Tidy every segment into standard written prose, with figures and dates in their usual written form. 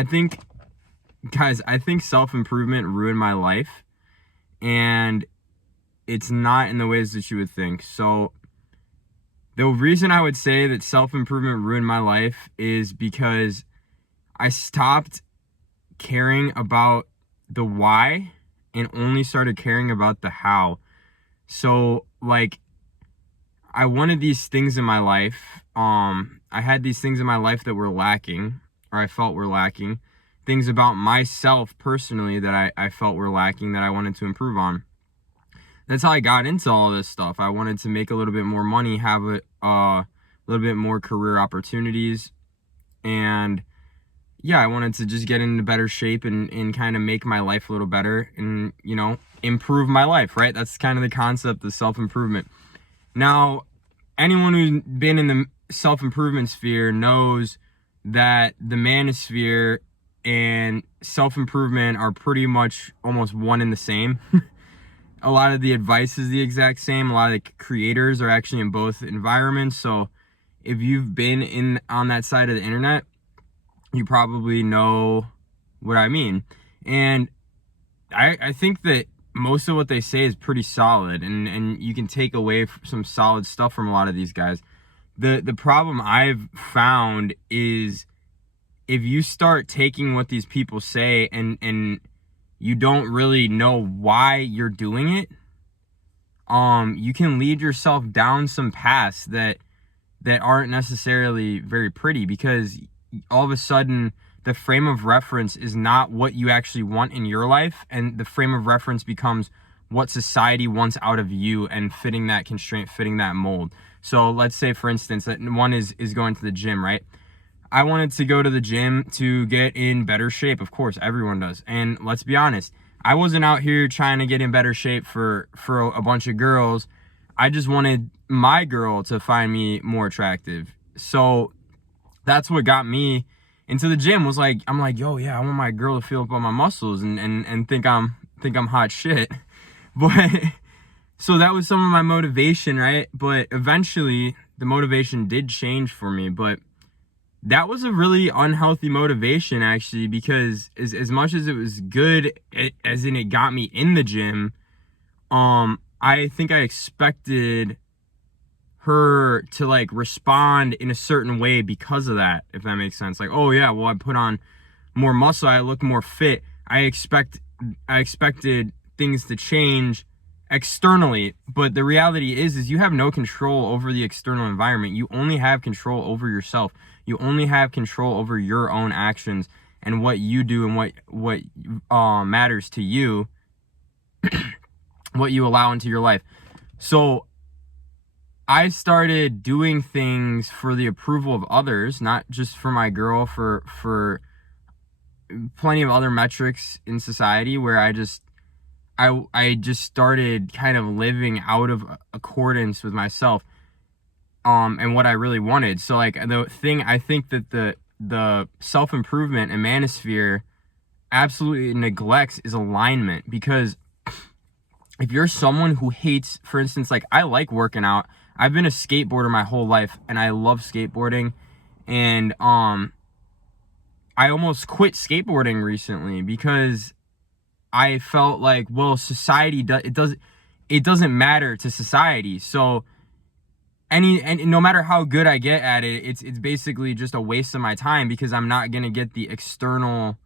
I think, guys, I think self-improvement ruined my life, and it's not in the ways that you would think. So the reason I would say that self-improvement ruined my life is because I stopped caring about the why and only started caring about the how. So like, I wanted these things in my life. I had these things in my life that were lacking, or I felt were lacking. Things about myself personally that I felt were lacking that I wanted to improve on. That's how I got into all this stuff. I wanted to make a little bit more money, have a little bit more career opportunities, and yeah, I wanted to just get into better shape and kind of make my life a little better and, improve my life, right? That's kind of the concept of self-improvement. Now, anyone who's been in the self-improvement sphere knows that the manosphere and self-improvement are pretty much almost one and the same. A lot of the advice is the exact same. A lot of the creators are actually in both environments. So if you've been on that side of the internet, you probably know what I mean. And I think that most of what they say is pretty solid, and you can take away some solid stuff from a lot of these guys. The problem I've found is if you start taking what these people say and you don't really know why you're doing it, you can lead yourself down some paths that aren't necessarily very pretty, because all of a sudden the frame of reference is not what you actually want in your life, and the frame of reference becomes what society wants out of you and fitting that constraint, fitting that mold. So let's say, for instance, that one is going to the gym, right? I wanted to go to the gym to get in better shape. Of course, everyone does. And let's be honest, I wasn't out here trying to get in better shape for a bunch of girls. I just wanted my girl to find me more attractive. So that's what got me into the gym. Was like, I'm like, yo, yeah, I want my girl to feel up on my muscles and think I'm hot shit. But so that was some of my motivation, right? But eventually the motivation did change for me. But that was a really unhealthy motivation, actually, because as much as it was good, as in it got me in the gym, I think I expected her to like respond in a certain way because of that, if that makes sense. Like, oh yeah, well, I put on more muscle, I look more fit. I expected things to change externally, but the reality is you have no control over the external environment. You only have control over yourself. You only have control over your own actions and what you do and what matters to you, what you allow into your life. So I started doing things for the approval of others, not just for my girl, for plenty of other metrics in society, where I just started kind of living out of accordance with myself, and what I really wanted. So like, the thing I think that the self-improvement and manosphere absolutely neglects is alignment. Because if you're someone who hates, for instance, like, I like working out. I've been a skateboarder my whole life and I love skateboarding, and I almost quit skateboarding recently because I felt like, well, society it doesn't matter to society. So and no matter how good I get at it, it's basically just a waste of my time, because I'm not going to get the external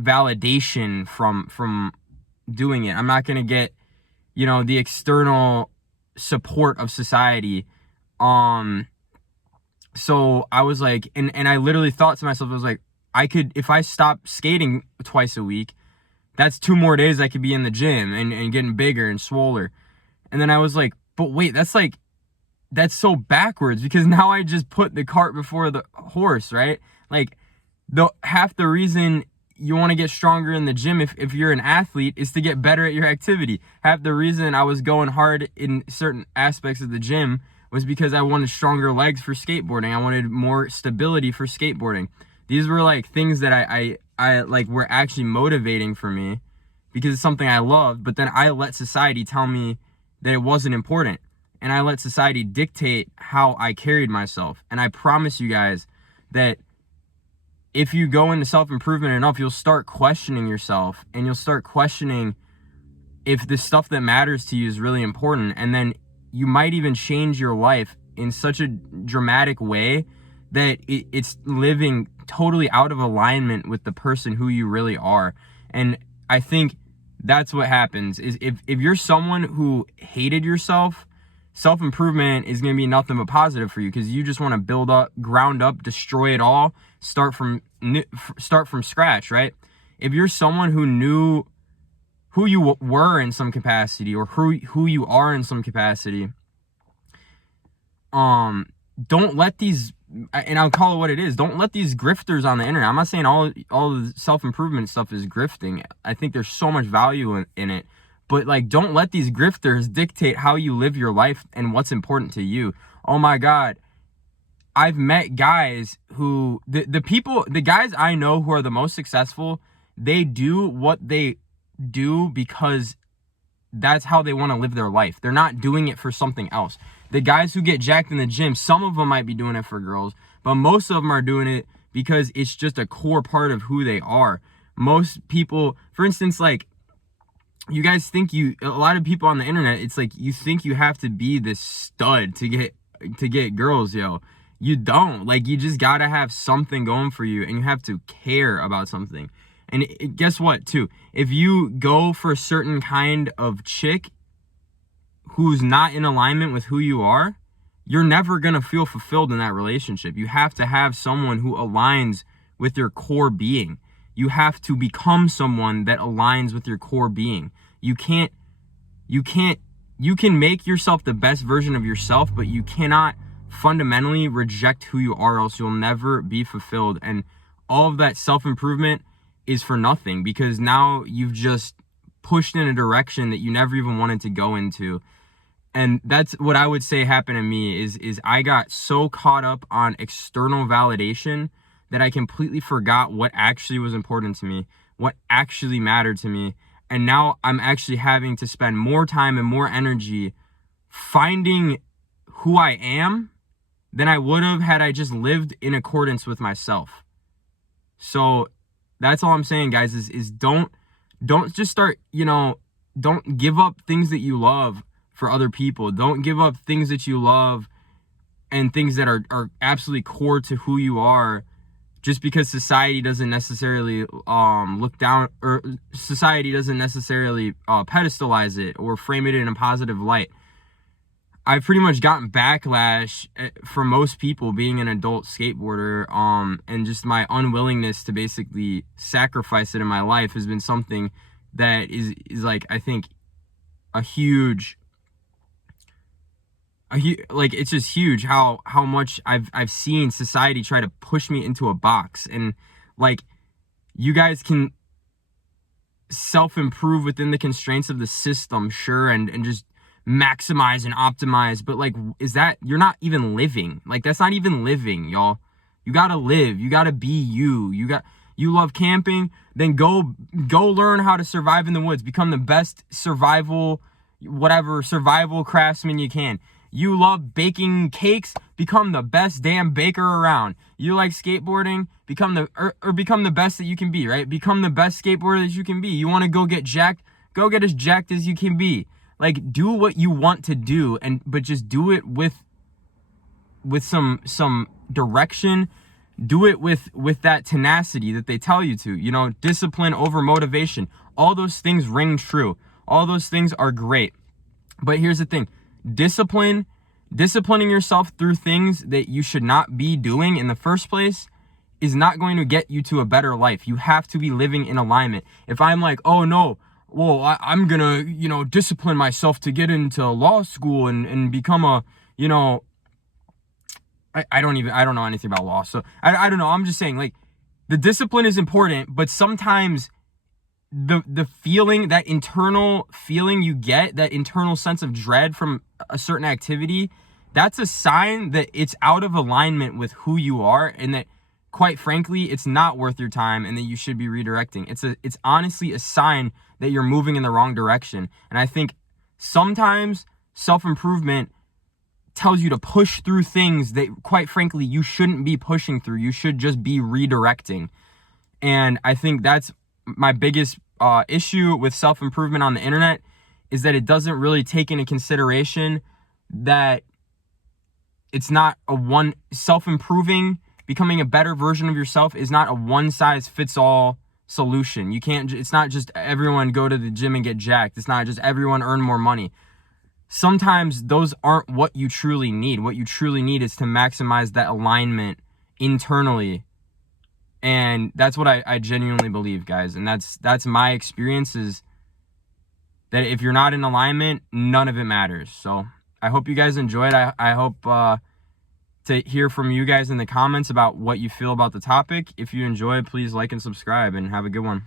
validation from doing it. I'm not going to get, the external support of society. So I was like, and I literally thought to myself, I was like, if I stop skating twice a week, that's 2 more days I could be in the gym and getting bigger and swoller. And then I was like, but wait, that's so backwards, because now I just put the cart before the horse, right? Like, half the reason you want to get stronger in the gym, if you're an athlete, is to get better at your activity. Half the reason I was going hard in certain aspects of the gym was because I wanted stronger legs for skateboarding. I wanted more stability for skateboarding. These were like things that I like were actually motivating for me, because it's something I loved. But then I let society tell me that it wasn't important, and I let society dictate how I carried myself. And I promise you guys that if you go into self-improvement enough, you'll start questioning yourself, and you'll start questioning if the stuff that matters to you is really important. And then you might even change your life in such a dramatic way that it's living totally out of alignment with the person who you really are. And I think that's what happens is if you're someone who hated yourself, self-improvement is going to be nothing but positive for you, because you just want to build up, ground up, destroy it all, start from scratch, right? If you're someone who knew who you were in some capacity, or who you are in some capacity, don't let these, and I'll call it what it is, don't let these grifters on the internet. I'm not saying all the self-improvement stuff is grifting. I think there's so much value in it. But like, don't let these grifters dictate how you live your life and what's important to you. Oh my God. I've met guys who, the guys I know who are the most successful, they do what they do because that's how they want to live their life. They're not doing it for something else. The guys who get jacked in the gym, some of them might be doing it for girls, but most of them are doing it because it's just a core part of who they are. Most people, for instance, like, you guys think a lot of people on the internet, it's like you think you have to be this stud to get girls, yo. You don't. Like, you just gotta have something going for you, and you have to care about something. And guess what, too? If you go for a certain kind of chick who's not in alignment with who you are, you're never gonna feel fulfilled in that relationship. You have to have someone who aligns with your core being. You have to become someone that aligns with your core being. You can make yourself the best version of yourself, but you cannot fundamentally reject who you are, else you'll never be fulfilled. And all of that self-improvement is for nothing, because now you've just pushed in a direction that you never even wanted to go into. And that's what I would say happened to me is I got so caught up on external validation that I completely forgot what actually was important to me, what actually mattered to me. And now I'm actually having to spend more time and more energy finding who I am than I would have had I just lived in accordance with myself. So that's all I'm saying, guys, is don't just start, don't give up things that you love for other people. Don't give up things that you love and things that are absolutely core to who you are, just because society doesn't necessarily look down, or society doesn't necessarily pedestalize it or frame it in a positive light. I've pretty much gotten backlash from most people being an adult skateboarder, and just my unwillingness to basically sacrifice it in my life has been something that is like, I think, it's just huge how much I've seen society try to push me into a box. And like, you guys can self-improve within the constraints of the system, sure, and just maximize and optimize, but like, you're not even living. Like, that's not even living, y'all. You gotta live. You gotta be you. You love camping, then go learn how to survive in the woods. Become the best survival craftsman you can. You love baking cakes, become the best damn baker around. You like skateboarding, become the best that you can be, right? Become the best skateboarder that you can be. You want to go get jacked, go get as jacked as you can be. Like, do what you want to do, but just do it with some direction. Do it with that tenacity that they tell you to. Discipline over motivation. All those things ring true. All those things are great. But here's the thing. Disciplining yourself through things that you should not be doing in the first place is not going to get you to a better life. You have to be living in alignment. If I'm like, oh no, well, I'm gonna, discipline myself to get into law school and become a, I don't know anything about law. So I don't know. I'm just saying, like, the discipline is important, but sometimes the feeling, that internal feeling you get, that internal sense of dread from a certain activity, that's a sign that it's out of alignment with who you are, and that, quite frankly, it's not worth your time, and that you should be redirecting. It's honestly a sign that you're moving in the wrong direction. And I think sometimes self-improvement tells you to push through things that, quite frankly, you shouldn't be pushing through. You should just be redirecting. And I think that's my biggest issue with self-improvement on the internet, is that it doesn't really take into consideration that it's not a one self-improving, becoming a better version of yourself is not a one-size-fits-all solution. You can't, it's not just everyone go to the gym and get jacked. It's not just everyone earn more money. Sometimes those aren't what you truly need. What you truly need is to maximize that alignment internally. And that's what I genuinely believe, guys. And that's my experience, is that if you're not in alignment, none of it matters. So I hope you guys enjoyed. I hope to hear from you guys in the comments about what you feel about the topic. If you enjoyed, please like and subscribe, and have a good one.